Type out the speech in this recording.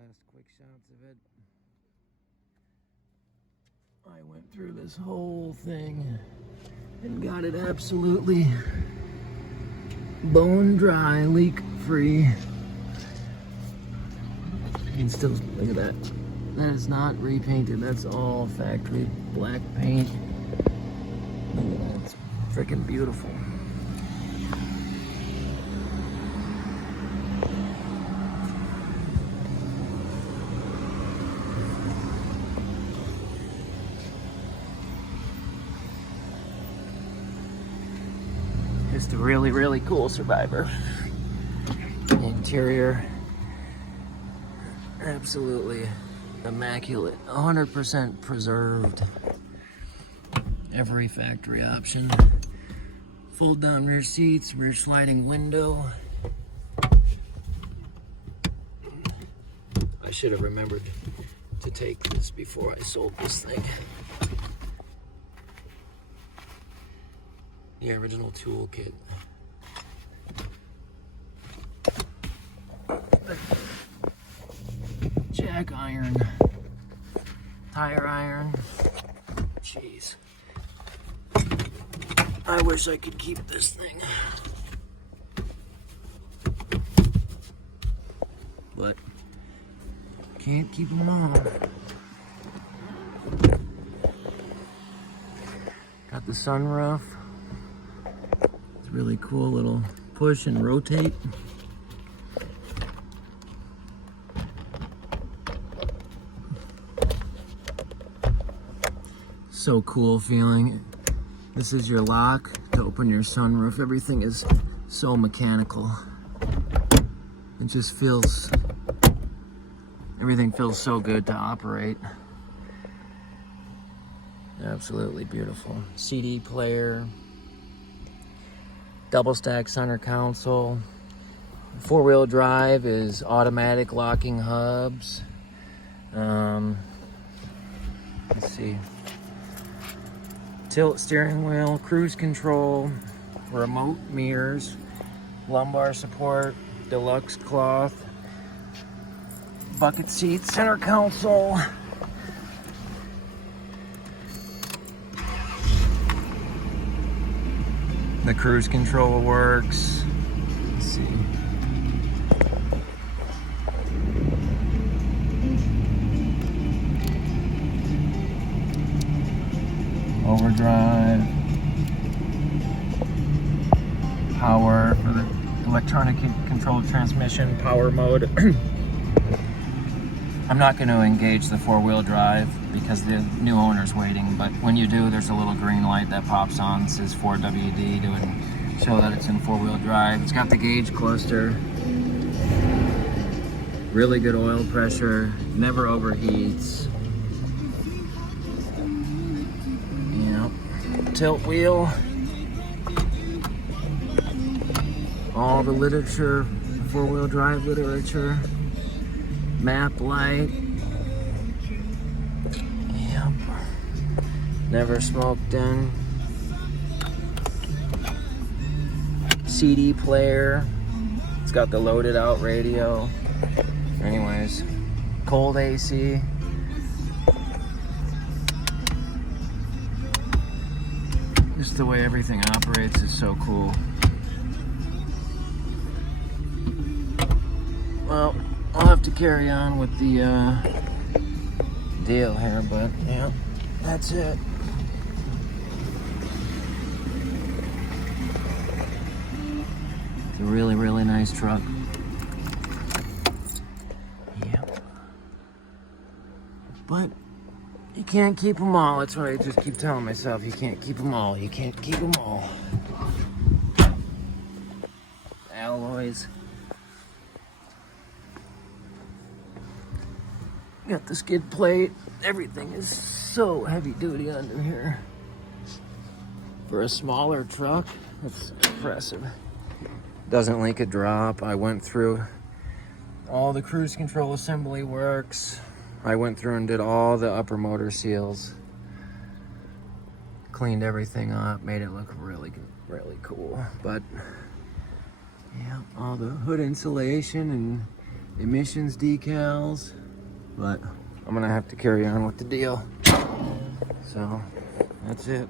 last quick shots of it. I went through this whole thing and got it absolutely bone dry, leak free. You can still look at that. That is not repainted. That's all factory black paint. It's freaking beautiful. Just a really, really cool Survivor. Interior, absolutely immaculate, 100% preserved. Every factory option. Fold down rear seats, rear sliding window. I should have remembered to take this before I sold this thing. The original toolkit. Jack iron, tire iron. Jeez. I wish I could keep this thing. But can't keep them all. Got the sunroof. It's really cool, little push and rotate. So cool feeling. This is your lock to open your sunroof. Everything is so mechanical. It just feels, everything feels so good to operate. Absolutely beautiful. CD player, double stack center console. 4-wheel drive is automatic locking hubs. Let's see. Tilt steering wheel, cruise control, remote mirrors, lumbar support, deluxe cloth, bucket seats, center console. The cruise control works. Let's see. Overdrive. Power for the electronic controlled transmission, power mode. I'm not going to engage the 4-wheel drive because the new owner's waiting, but when you do, there's a little green light that pops on. It says 4WD to show that it's in 4-wheel drive. It's got the gauge cluster. Really good oil pressure, never overheats. Tilt wheel. All the literature, 4-wheel drive literature. Map light. Yep. Never smoked in. CD player. It's got the loaded out radio. Anyways, cold AC. Just the way everything operates is so cool. Well, I'll have to carry on with the deal here, but yeah, that's it. It's a really, really nice truck. Yep. But you can't keep them all. That's what I just keep telling myself. You can't keep them all. You can't keep them all. Alloys. Got the skid plate. Everything is so heavy duty under here. For a smaller truck, it's impressive. Doesn't leak a drop. I went through all the cruise control assembly works. I went through and did all the upper motor seals. Cleaned everything up, made it look really good, really cool. But yeah, all the hood insulation and emissions decals, but I'm gonna have to carry on with the deal. So that's it.